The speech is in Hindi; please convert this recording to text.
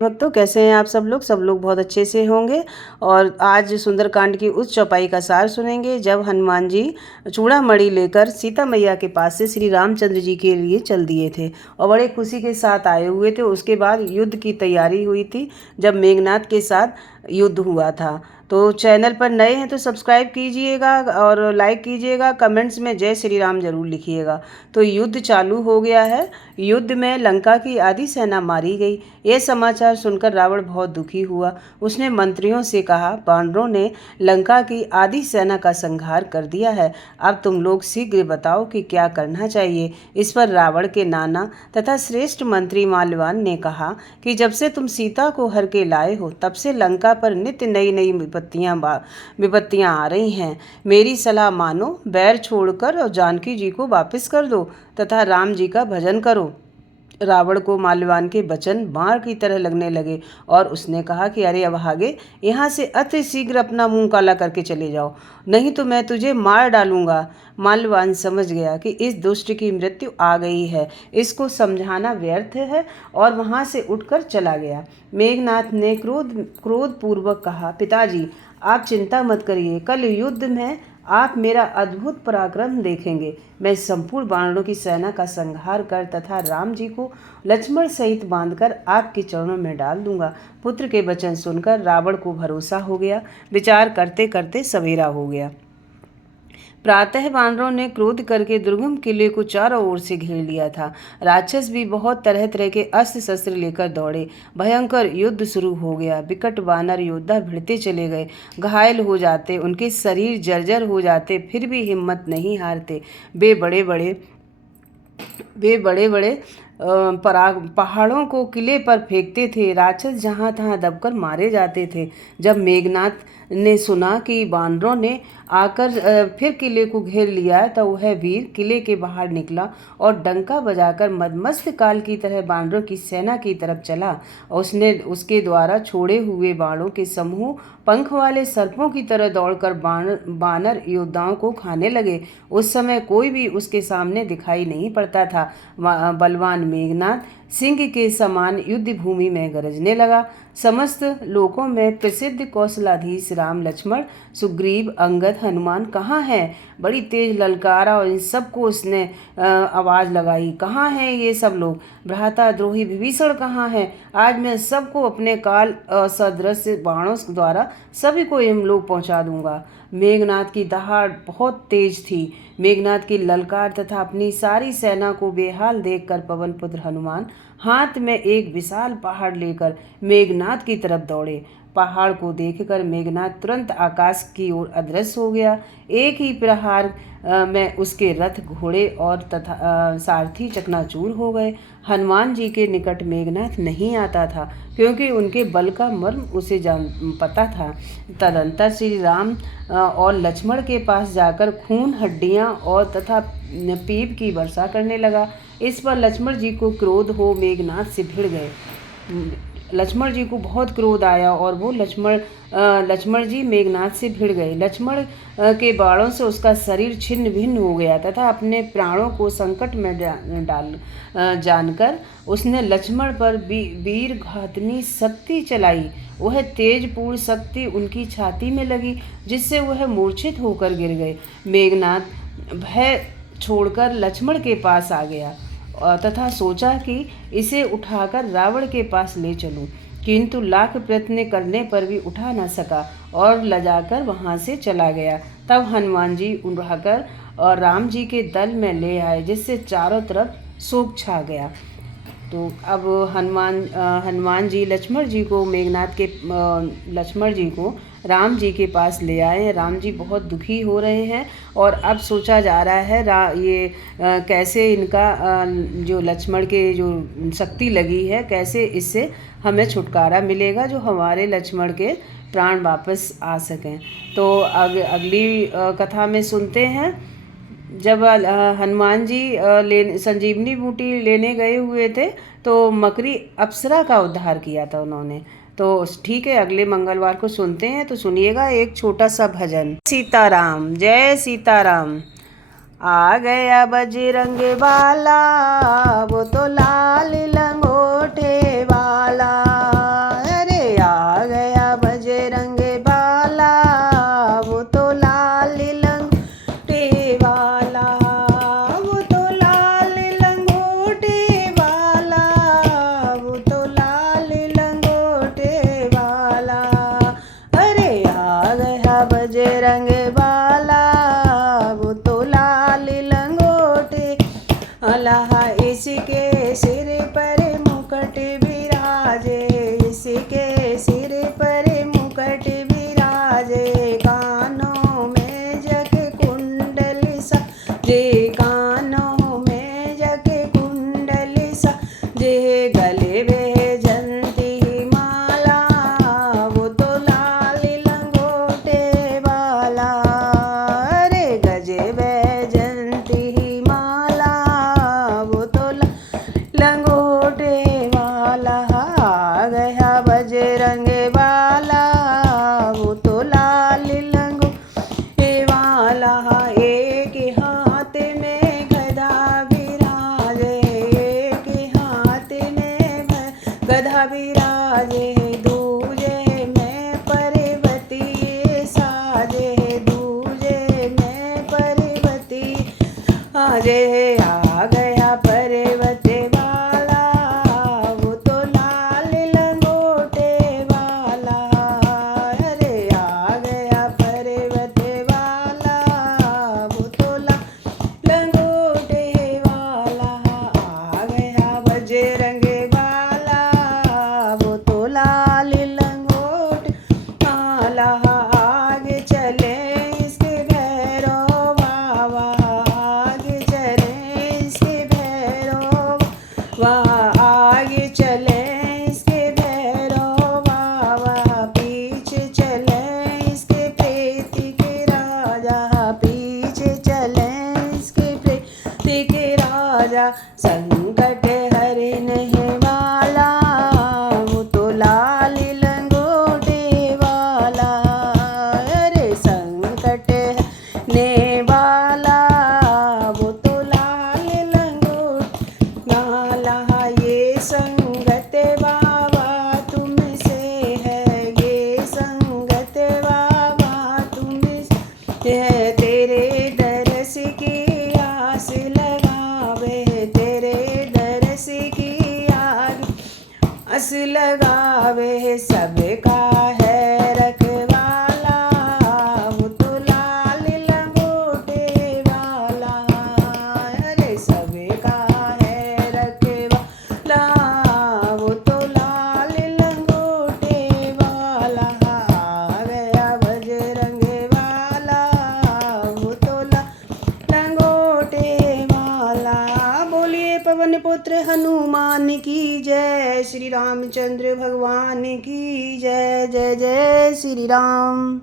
भक्तों, कैसे हैं आप सब लोग बहुत अच्छे से होंगे। और आज सुंदरकांड की उस चौपाई का सार सुनेंगे जब हनुमान जी चूड़ामणि लेकर सीता मैया के पास से श्री रामचंद्र जी के लिए चल दिए थे और बड़े खुशी के साथ आए हुए थे। उसके बाद युद्ध की तैयारी हुई थी जब मेघनाथ के साथ युद्ध हुआ था। तो चैनल पर नए हैं तो सब्सक्राइब कीजिएगा और लाइक कीजिएगा, कमेंट्स में जय श्री राम जरूर लिखिएगा। तो युद्ध चालू हो गया है। युद्ध में लंका की आधी सेना मारी गई। यह समाचार सुनकर रावण बहुत दुखी हुआ। उसने मंत्रियों से कहा, वानरों ने लंका की आधी सेना का संहार कर दिया है। अब तुम लोग शीघ्र बताओ कि क्या करना चाहिए। इस पर रावण के नाना तथा श्रेष्ठ मंत्री माल्यवान ने कहा कि जब से तुम सीता को हर के लाए हो तब से लंका पर नित्य नई नई विपत्तियां आ रही हैं। मेरी सलाह मानो, बैर छोड़कर और जानकी जी को वापस कर दो तथा राम जी का भजन करो। रावण को माल्यवान के वचन बाण की तरह लगने लगे और उसने कहा कि अरे अब आगे यहाँ से अति शीघ्र अपना मुंह काला करके चले जाओ, नहीं तो मैं तुझे मार डालूंगा। माल्यवान समझ गया कि इस दुष्ट की मृत्यु आ गई है, इसको समझाना व्यर्थ है और वहां से उठकर चला गया। मेघनाथ ने क्रोधपूर्वक कहा, पिताजी आप चिंता मत करिए, कल युद्ध में आप मेरा अद्भुत पराक्रम देखेंगे। मैं संपूर्ण वानरों की सेना का संहार कर तथा राम जी को लक्ष्मण सहित बांधकर आपके चरणों में डाल दूंगा। पुत्र के वचन सुनकर रावण को भरोसा हो गया। विचार करते करते सवेरा हो गया। प्रातः वानरों ने क्रोध करके दुर्गम किले को चारों ओर से घेर लिया था। राक्षस भी बहुत तरह तरह के अस्त्र शस्त्र लेकर दौड़े। भयंकर युद्ध शुरू हो गया। विकट वानर योद्धा भिड़ते चले गए, घायल हो जाते, उनके शरीर जर्जर हो जाते, फिर भी हिम्मत नहीं हारते। वे बड़े बड़े पहाड़ों को किले पर फेंकते थे। राक्षस जहाँ तहाँ दबकर मारे जाते थे। जब मेघनाथ ने सुना कि वानरों ने आकर फिर किले को घेर लिया तो वह वीर किले के बाहर निकला और डंका बजाकर मदमस्त काल की तरह वानरों की सेना की तरफ चला। उसने उसके द्वारा छोड़े हुए बाणों के समूह पंख वाले सर्पों की तरह दौड़कर बानर योद्धाओं को खाने लगे। उस समय कोई भी उसके सामने दिखाई नहीं पड़ता था। बलवान मेघनाथ सिंह के समान युद्ध भूमि में गरजने लगा। समस्त लोकों में प्रसिद्ध कौशलाधीश राम, लक्ष्मण, सुग्रीव, अंगद, हनुमान कहाँ हैं? बड़ी तेज ललकारा और इन सबको उसने आवाज़ लगाई, कहाँ हैं ये सब लोग? भ्राता द्रोही विभीषण कहाँ हैं? आज मैं सबको अपने काल सदृश बाणों द्वारा सभी को यमलोक पहुँचा दूंगा। मेघनाथ की दहाड़ बहुत तेज थी। मेघनाथ की ललकार तथा अपनी सारी सेना को बेहाल देखकर पवन पुत्र हनुमान हाथ में एक विशाल पहाड़ लेकर मेघनाथ की तरफ दौड़े। पहाड़ को देखकर मेघनाथ तुरंत आकाश की ओर अदृश्य हो गया। एक ही प्रहार में उसके रथ, घोड़े और तथा सारथी चकनाचूर हो गए। हनुमान जी के निकट मेघनाथ नहीं आता था क्योंकि उनके बल का मर्म उसे पता था। तदंतर श्री राम और लक्ष्मण के पास जाकर खून, हड्डियां और तथा पीप की वर्षा करने लगा। इस पर लक्ष्मण जी को क्रोध हो मेघनाथ से भिड़ गए। लक्ष्मण जी को बहुत क्रोध आया और वो लक्ष्मण जी मेघनाथ से भिड़ गए। लक्ष्मण के बाणों से उसका शरीर छिन्न भिन्न हो गया तथा अपने प्राणों को संकट में डाल जानकर उसने लक्ष्मण पर वीर घातनी शक्ति चलाई। वह तेजपूर्ण शक्ति उनकी छाती में लगी जिससे वह मूर्छित होकर गिर गए। मेघनाथ भय छोड़कर लक्ष्मण के पास आ गया तथा सोचा कि इसे उठाकर रावण के पास ले चलूं, किंतु लाख प्रयत्न करने पर भी उठा न सका और लजाकर वहां से चला गया। तब हनुमान जी उठाकर और राम जी के दल में ले आए जिससे चारों तरफ शोक छा गया। तो अब हनुमान जी लक्ष्मण जी को राम जी के पास ले आए हैं। राम जी बहुत दुखी हो रहे हैं और अब सोचा जा रहा है कैसे इनका जो लक्ष्मण के जो शक्ति लगी है, कैसे इससे हमें छुटकारा मिलेगा जो हमारे लक्ष्मण के प्राण वापस आ सकें। तो अगली कथा में सुनते हैं जब हनुमान जी संजीवनी बूटी लेने गए हुए थे तो मकरी अप्सरा का उद्धार किया था उन्होंने। तो ठीक है, अगले मंगलवार को सुनते हैं। तो सुनिएगा एक छोटा सा भजन। सीताराम, जय सीताराम। आ गया बजरंग वाला, वो तो लाल लंगोटे वाला। के सिर पर मुकुट विराजे, कानों में जग कुंडल साजे, कानों में जग कुंडल साजे, गले वैजयंती माला, वो तो लाल लंगोटे वाला। रे गजे वैजयंती माला, वो तो लंगोटे वाला। आ गया बजरंग वाला, वो तो लाल लंगोटे वाला। एक हाथ में गदा विराजे, एक हाथ में गदा विराजे, दूजे में पर्वती साजे, दूजे में पर्वती आजे। आ गया पर्वत वाला, वो तो लाल लंगोटे वाला। अरे आ गया पर्वत वाला, वो तो लाल लंगोटे वाला। आ गया बजरंग वाला, वो तो लाल लंगोटे वाला। आगे चले इसके भैरव बाबा, आगे चले इसके भैरव बाबा, आगे चले इसके भैरव बाबा, पीछे चले इसके प्रेत के राजा, पीछे चले इसके प्रेत के राजा। संकट हरने वाला, वो तो लाल लंगोटे वाला। अरे संकट हरने वाला, वो तो लाल लंगोटे वाला। ये संगत बाबा तुमसे है, ये संगत बाबा तुमसे है, तेरे दरस की आस लगावे, तेरे दरस की आस लगावे। सबका है रखवाला, वो तो लाल लंगोटे वाला। अरे सबका है रखवाला, वो तो लाल लंगोटे वाला। आ गया बजरंग वाला, वो तो लाल लंगोटे वाला। बोलिए पवन पुत्र हनुमान की जय, श्री रामचंद्र भगवान की जय। जय जय श्री राम।